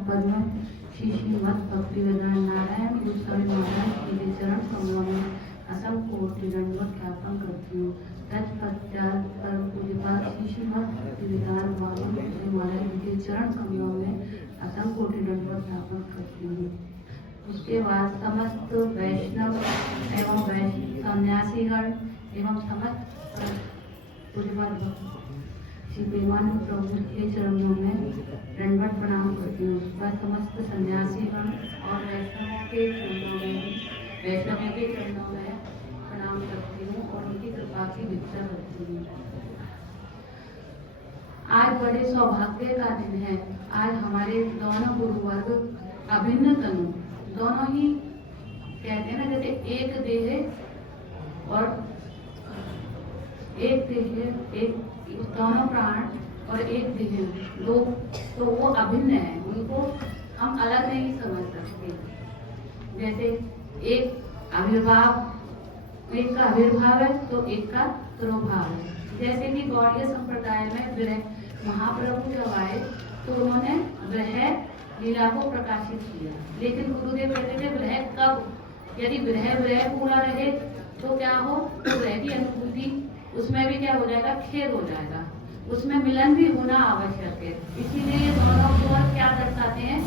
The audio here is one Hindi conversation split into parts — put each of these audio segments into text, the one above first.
पद में श्री श्रीमद् भक्तिवेदांत नारायण गोस्वामी महाराज जी के चरण कमलों में असंख्य कोटि दंडवत ज्ञापन करती हूँ। तत्पश्चात परम पूज्यपाद श्री श्रीमद् भक्तिवेदांत गोस्वामी महाराज जी के चरण कमलों में असंख्य कोटि दंडवत ज्ञापन करती हूँ। उसके बाद समस्त वैष्णव एवं सन्यासीगण एवं समस्त पूज्यपाद श्री प्रेमानंद प्रभु के चरणों में दंडवत प्रणाम करती हूँ। उसके बाद समस्त सन्यासीगण और वैष्णवों के चरणों में प्रणाम करती हूँ और उनकी कृपा की भिक्षा करती हूँ। आज बड़े सौभाग्य का दिन है। आज हमारे दोनों गुरुवर्ग अभिन्न तनु, दोनों ही कहते हैं ना, जैसे एक देह और एक देह, एक दोनों प्राण और एक देह, दो, तो वो अभिन्न है, उनको हम अलग नहीं समझ सकते। जैसे एक आविर्भाव, एक का आविर्भाव है तो एक का तिरोभाव है। जैसे कि गौड़ीय संप्रदाय में विरह महाप्रभु जब आए तो उन्होंने विरह लीला को प्रकाशित किया, लेकिन गुरुदेव कहते थे विरह कब, यदि विरह पूरा रहे तो क्या हो, तो विरह की अनुभूति उसमें भी क्या हो जाएगा, खेद हो जाएगा, उसमें मिलन भी होना आवश्यक है। इसीलिए ये दोनों को क्या दर्शाते हैं,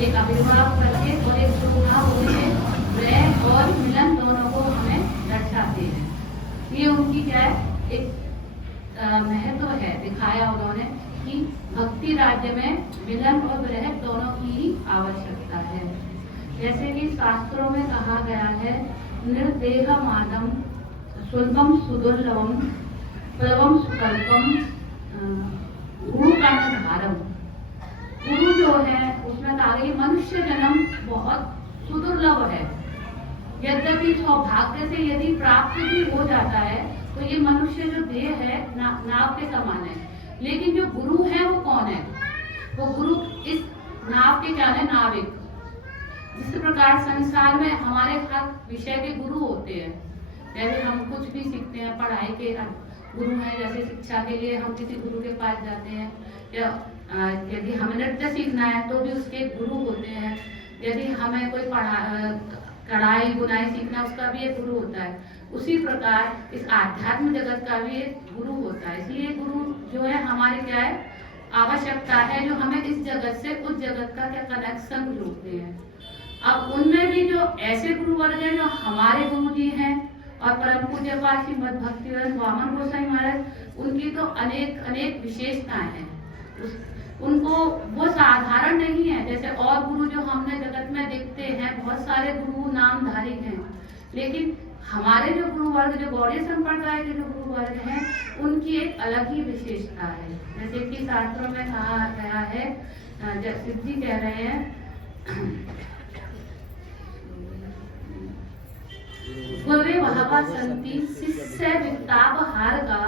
एक आविर्भाव करके और एक तिरोभाव होके विरह और मिलन दोनों को हमें दर्शाते हैं। ये उनकी क्या है, एक महत्व है, दिखाया उन्होंने कि भक्ति राज्य में मिलन और विरह दोनों की ही आवश्यकता है। जैसे कि शास्त्रों में कहा गया है, निर्देह मानम सुलभम सुदुर्लभम प्लवम सुकल्पम गुरु का धारम। गुरु जो है उसमें कहा गया मनुष्य जन्म बहुत सुदुर्लभ है। यद्यपि सौभाग्य से यदि प्राप्त भी हो जाता है तो ये मनुष्य जो देह है नाव के समान है, लेकिन जो गुरु है वो कौन है, वो गुरु इस नाव के क्या है, नाविक। जिस प्रकार संसार में हमारे हर विषय के गुरु होते हैं, जैसे हम कुछ भी सीखते हैं, पढ़ाई के गुरु हैं, जैसे शिक्षा के लिए हम किसी गुरु के पास जाते हैं, या यदि हमें नृत्य सीखना है तो भी उसके गुरु होते हैं, यदि हमें कोई कढ़ाई बुनाई सीखना उसका भी एक गुरु होता है। उसी प्रकार इस आध्यात्म जगत का भी एक गुरु होता है। इसलिए गुरु जो है हमारे क्या है, आवश्यकता है, जो हमें इस जगत से उस जगत का क्या कनेक्शन जोड़ते हैं। अब उनमें भी जो ऐसे गुरु वर्ग हैं जो हमारे गुरु जी हैं और परम पूज्यपाद श्रीमद् भक्तिवेदांत वामन गोसाई महाराज, उनकी तो अनेक विशेषताएं हैं। उनको वो साधारण नहीं है, जैसे और गुरु जो हमने जगत में देखते हैं, बहुत सारे गुरु नामधारी हैं, लेकिन हमारे जो गुरु वर्ग, जो गौड़ीय संप्रदाय के जो गुरु वर्ग हैं, उनकी एक अलग ही विशेषता है। जैसे कि शास्त्रों में कहा गया है, जब सिद्धि कह रहे हैं, गुरुवे वहवा संति शिष्य वित्ताप हारगा,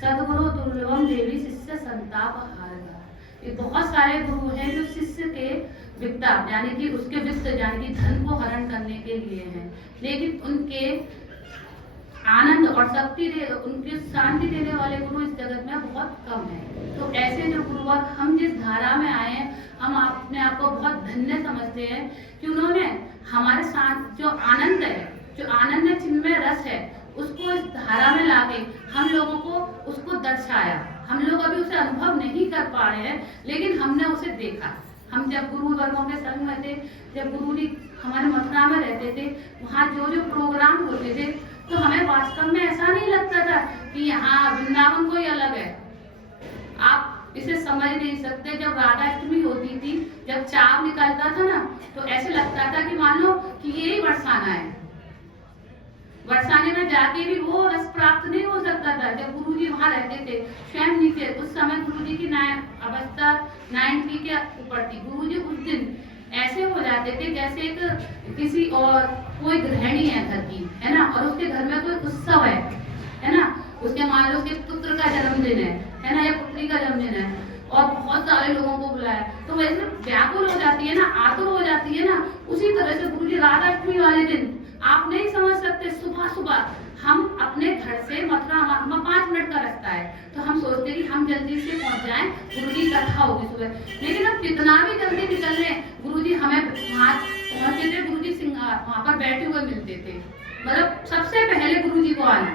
सद्गुरु दुर्लभम देवी शिष्य संताप हारगा। ये बहुत सारे गुरु हैं जो शिष्य के वित्ताप यानी कि उसके वित्त यानी कि धन को हरण करने के लिए हैं, लेकिन उनके आनंद और शक्ति उनके शांति देने वाले गुरु इस जगत में बहुत कम है। तो ऐसे जो गुरुवर्ग, हम जिस धारा में आए हैं, हम अपने आप को बहुत धन्य समझते हैं कि उन्होंने हमारे साथ जो आनंद है, जो आनंद चिन्मय रस है, उसको इस धारा में लाके हम लोगों को उसको दर्शाया। हम लोग अभी उसे अनुभव नहीं कर पा रहे हैं, लेकिन हमने उसे देखा। हम जब गुरु वर्गों के संग में थे, जब गुरु जी हमारे मथुरा में रहते थे, वहाँ जो जो प्रोग्राम होते थे, तो हमें वास्तव में ऐसा नहीं लगता था कि यहाँ वृंदावन कोई अलग है। आप इसे समझ नहीं सकते। जब राधाष्टमी होती थी, जब चाव निकलता था ना, तो ऐसे लगता था कि मान लो कि यही बरसाना है। बरसाने में जाके भी वो रस प्राप्त नहीं हो सकता था। जब गुरुजी वहाँ रहते थे, स्वयं नीचे, उस समय गुरुजी की अवस्था 90 के ऊपर थी। गुरुजी उस दिन ऐसे हो जाते थे जैसे एक किसी और कोई गृहिणी है घर की, है ना, और उसके घर में कोई उत्सव है ना, उसके मान लो उसके पुत्र का जन्मदिन है ना, या पुत्री का जन्मदिन है, और बहुत सारे लोगों को बुलाया, तो वैसे व्याकुल हो जाती है ना, आतुर हो जाती है ना। उसी तरह से गुरुजी राधाष्टमी वाले दिन आप नहीं समझ सकते, सुबह सुबह हम अपने घर से मथुरा 5 मिनट का रास्ता है, तो हम सोचते कि हम जल्दी से पहुंच जाएं गुरुजी कथा होगी सुबह, लेकिन अब कितना भी जल्दी निकल रहे गुरुजी हमें वहाँ पहुँचते थे, गुरुजी वहाँ पर बैठे हुए मिलते थे, मतलब सबसे पहले गुरुजी को आना,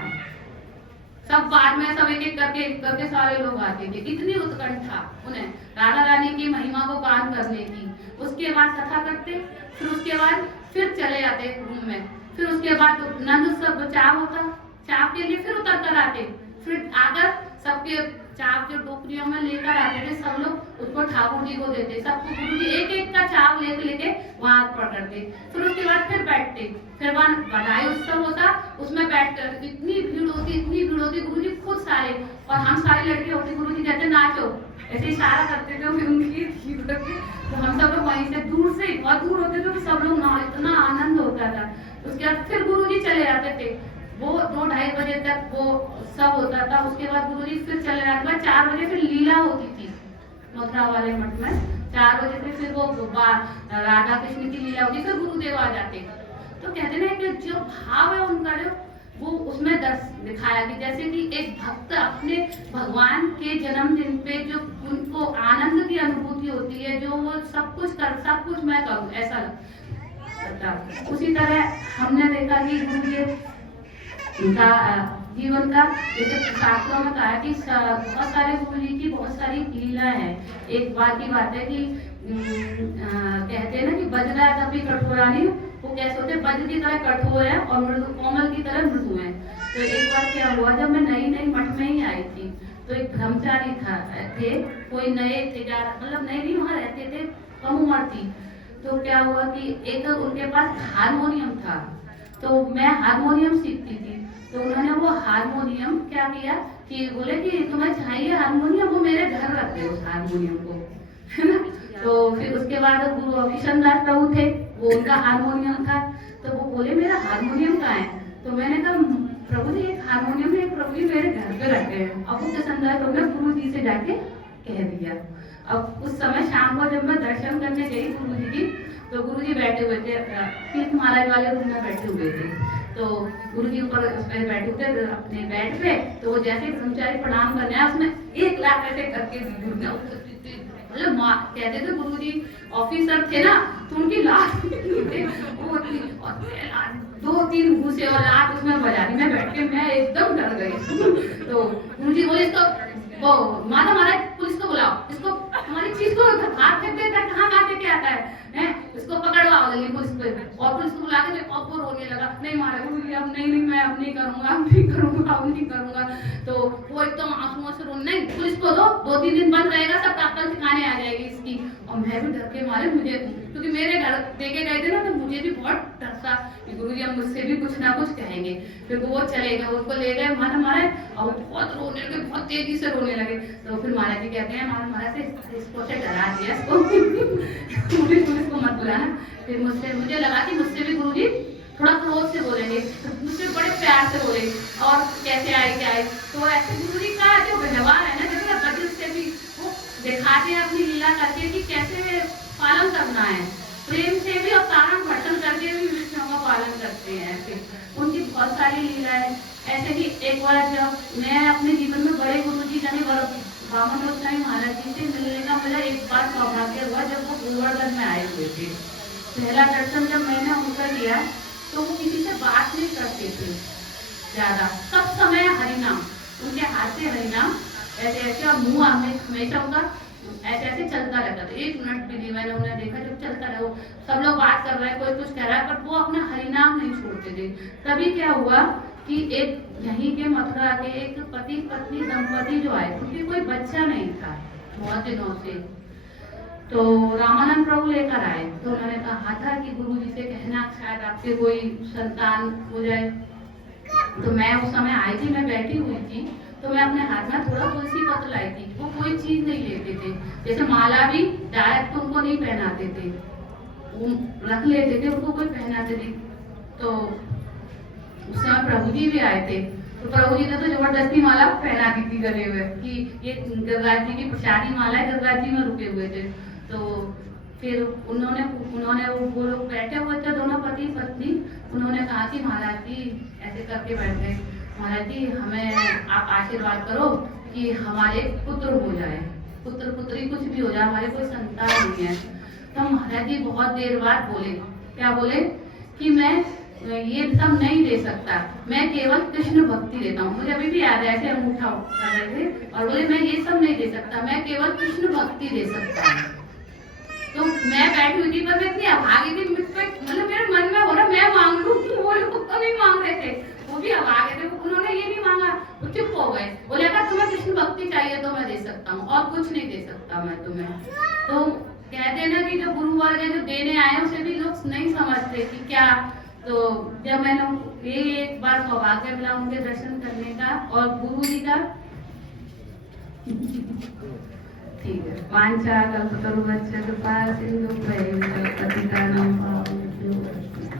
सब बाद में सब एक एक करके सारे लोग आते थे। इतनी उत्कंठा उन्हें राधा रानी की महिमा को गान करने की। उसके बाद कथा करते, फिर उसके बाद फिर चले जाते रूम में, फिर उसके बाद नंद सब चाव होता, चाव के लिए फिर उतर कर आते, फिर आकर सबके चाव के टोकरियों में लेकर आते थे, सब लोग उसको ठाकुर जी को देते, सबको गुरु जी एक एक का चाव लेके वहां अर्पण करते, फिर उसके बाद फिर बैठते, फिर वहां बधाई उत्सव होता, उसमें बैठकर इतनी भीड़ होती गुरु जी खुद सारे और हम सारी लड़के होते, गुरु जी कहते नाचो, ऐसे इशारा करते थे उनकी तो हम सब लोग वहीं से दूर से बहुत दूर होते थे तो सब लोग ना इतना आनंद होता था। उसके बाद फिर गुरु जी चले जाते थे, वो 2-2:30 बजे तक वो सब होता था। उसके बाद गुरुजी फिर चले जाते थे, 4 बजे फिर लीला होती थी मथुरा वाले मठ में, 4 बजे से फिर वो राधा कृष्ण की लीला होती, फिर गुरुदेव आ जाते। तो कहते ना कि जो भाव है उनका जो वो उसमें दिखाया कि जैसे कि एक भक्त अपने भगवान के जन्मदिन पे जो उनको आनंद की अनुभूति होती है, जो वो सब कुछ मैं करूँ ऐसा लगता। उसी तरह हमने देखा कि गुरुजी उनका जीवन का जैसे शास्त्रों में कहा कि बहुत सारे गुरु जी की बहुत सारी लीला है। एक बार की बात है कि कहते हैं ना कि वज्र कभी कठोरानी, वो कैसे होते वज्र की तरह कठोर है और मृदु कोमल की तरह मृदु है। तो एक बार क्या हुआ, जब मैं नई मठ में ही आई थी तो एक ब्रह्मचारी थे, कोई नए थे, मतलब नए नहीं वहाँ रहते थे, कम उम्र थी। तो क्या हुआ कि एक उनके पास हारमोनियम था, तो मैं हारमोनियम सीखती थी, तो उन्होंने वो हारमोनियम क्या किया कि बोले कि तुम्हें चाहिए हारमोनियम, वो मेरे घर रख दे उस हारमोनियम को, है ना। तो फिर उसके बाद गुरु किशन दास प्रभु थे, वो उनका हारमोनियम था, तो वो बोले मेरा हारमोनियम कहाँ है, तो मैंने कहा प्रभु जी एक हारमोनियम है प्रभु जी मेरे घर पे रखे हैं। अब वो किशन दास प्रभु ने गुरु जी से जाके कह दिया। अब उस समय शाम को जब मैं दर्शन करने गई गुरु जी की, तो गुरु जी बैठे हुए थे, तीर्थ महाराज वाले रूम में बैठे हुए थे, तो गुरु जी ऊपर उस पर बैठे थे अपने बेड पे, तो वो जैसे ब्रह्मचारी प्रणाम करने आया उसने 1 लाख ऐसे करके मतलब कहते थे गुरु जी ऑफिसर थे ना, तो उनकी लात वो 2-3 घूसे और लात उसमें बजा दी। मैं बैठ के मैं एकदम डर गई। तो गुरु जी बोले इसको वो माता महाराज पुलिस को बुलाओ, इसको हमारी चीज को हाथ फेंक देता है, कहाँ काटे के आता है, इसको पकड़वाओ जल्दी पुलिस पे। और पुलिस को बुला के अब वो रोने लगा, नहीं महाराज गुरु जी अब नहीं मैं अब नहीं करूंगा। तो वो एकदम आंसुओं से रोने, नहीं पुलिस को दो, 2-3 दिन बंद रहेगा, सब अक्ल सिखाने आ जाएगी इसकी। और मैं भी डर के मारे, मुझे क्योंकि मेरे घर देके गए थे ना, तो मुझे भी बहुत डर था कि गुरु जी अब मुझसे भी कुछ ना कुछ कहेंगे। फिर वो चले गए, उसको ले गए माता महाराज, और बहुत रोने लगे, बहुत तेजी से रोने लगे। तो फिर महाराज जी कहते हैं माता महाराज से इसको से डरा दिया इसको पुलिस को मत बुलाना। फिर मुझे लगा कि मुझसे भी गुरु जी थोड़ा क्रोध से बोलेंगे, मुझसे बड़े प्यार से बोले और कैसे आए क्या आए। तो ऐसे गुरु जी का जो व्यवहार है ना, जैसे बदल से भी वो दिखाते हैं अपनी लीला करके कि कैसे पालन करना है, प्रेम से भी और कारण भटन करके भी विष्णु का पालन करते हैं। ऐसे उनकी बहुत सारी लीला है। ऐसे ही एक बार जब मैं अपने जीवन में बड़े गुरु जी यानी वामन गोस्वामी महाराज जी से मिलने का मुझे एक बार सौभाग्य हुआ, जब वो गोवर्धन में आए हुए थे। पहला दर्शन जब मैंने उनका किया तो वो किसी से बात नहीं करते थे ज्यादा, सब समय हरिनाम, उनके हाथ से हरिनाम ऐसे और मुंह हमेशा उनका ऐसे चलता रहता था। 1 मिनट भी नहीं मैंने उन्हें देखा जब चलता रहा, सब लोग बात कर रहे हैं, कोई कुछ कह रहा है, पर वो अपना हरिनाम नहीं छोड़ते थे। तभी क्या हुआ कि एक यहीं के मथुरा के एक पति पत्नी दंपति जो आए, उनकी कोई बच्चा नहीं था बहुत दिनों से, तो रामानंद प्रभु लेकर आए। तो उन्होंने कहा था कि गुरु जी से कहना शायद आपके कोई संतान हो जाए। तो मैं उस समय आई थी, मैं बैठी हुई थी, तो मैं अपने हाथ में थोड़ा तुलसी पत्र लाई थी। वो कोई चीज नहीं लेते थे, जैसे माला भी डायरेक्ट उनको नहीं पहनाते थे, वो रख लेते थे, उनको कोई पहनाते थे। तो उस समय प्रभु जी भी आए थे, तो प्रभु जी ने तो जबरदस्ती माला पहना दी थी गले में कि ये गजराज जी की प्रसादी माला है, गजराज जी में रुके हुए थे। तो फिर उन्होंने वो लोग बैठे हुए थे दोनों पति पत्नी, उन्होंने कहा कि महाराज जी ऐसे करके बैठ गए, महाराज जी हमें आप आशीर्वाद करो कि हमारे पुत्र हो जाए। पुत्र पुत्री कुछ भी हो जाए, हमारे कोई संतान नहीं है। तो महाराज जी बहुत देर बाद बोले, क्या बोले कि मैं ये सब नहीं दे सकता, मैं केवल कृष्ण भक्ति देता हूँ। मुझे अभी भी याद है, ऐसे अंगूठा कर रहे थे और बोले मैं ये सब नहीं दे सकता, मैं केवल कृष्ण भक्ति दे सकता हूँ। तो मैं बैठी हुई थी, पर मैं इतनी अभागी थी, मुझ पे मतलब मेरे मन में हो रहा मैं मांग लूं, वो लोग तो नहीं मांग रहे थे, वो भी अभागे थे, उन्होंने ये नहीं मांगा, वो चुप हो गए। बोले अगर तुम्हें कृष्ण भक्ति चाहिए तो मैं दे सकता हूँ, और कुछ नहीं दे सकता मैं तुम्हें। तो कहते हैं ना कि जो गुरु वर्ग है जो देने आए उसे भी लोग नहीं समझते कि क्या। तो जब मैंने ये एक बार सौभाग्य मिला उनके दर्शन करने का और गुरु जी का, ठीक है, वांछा कल्पतरुभ्यश्च कृपा सिंधुभ्यैव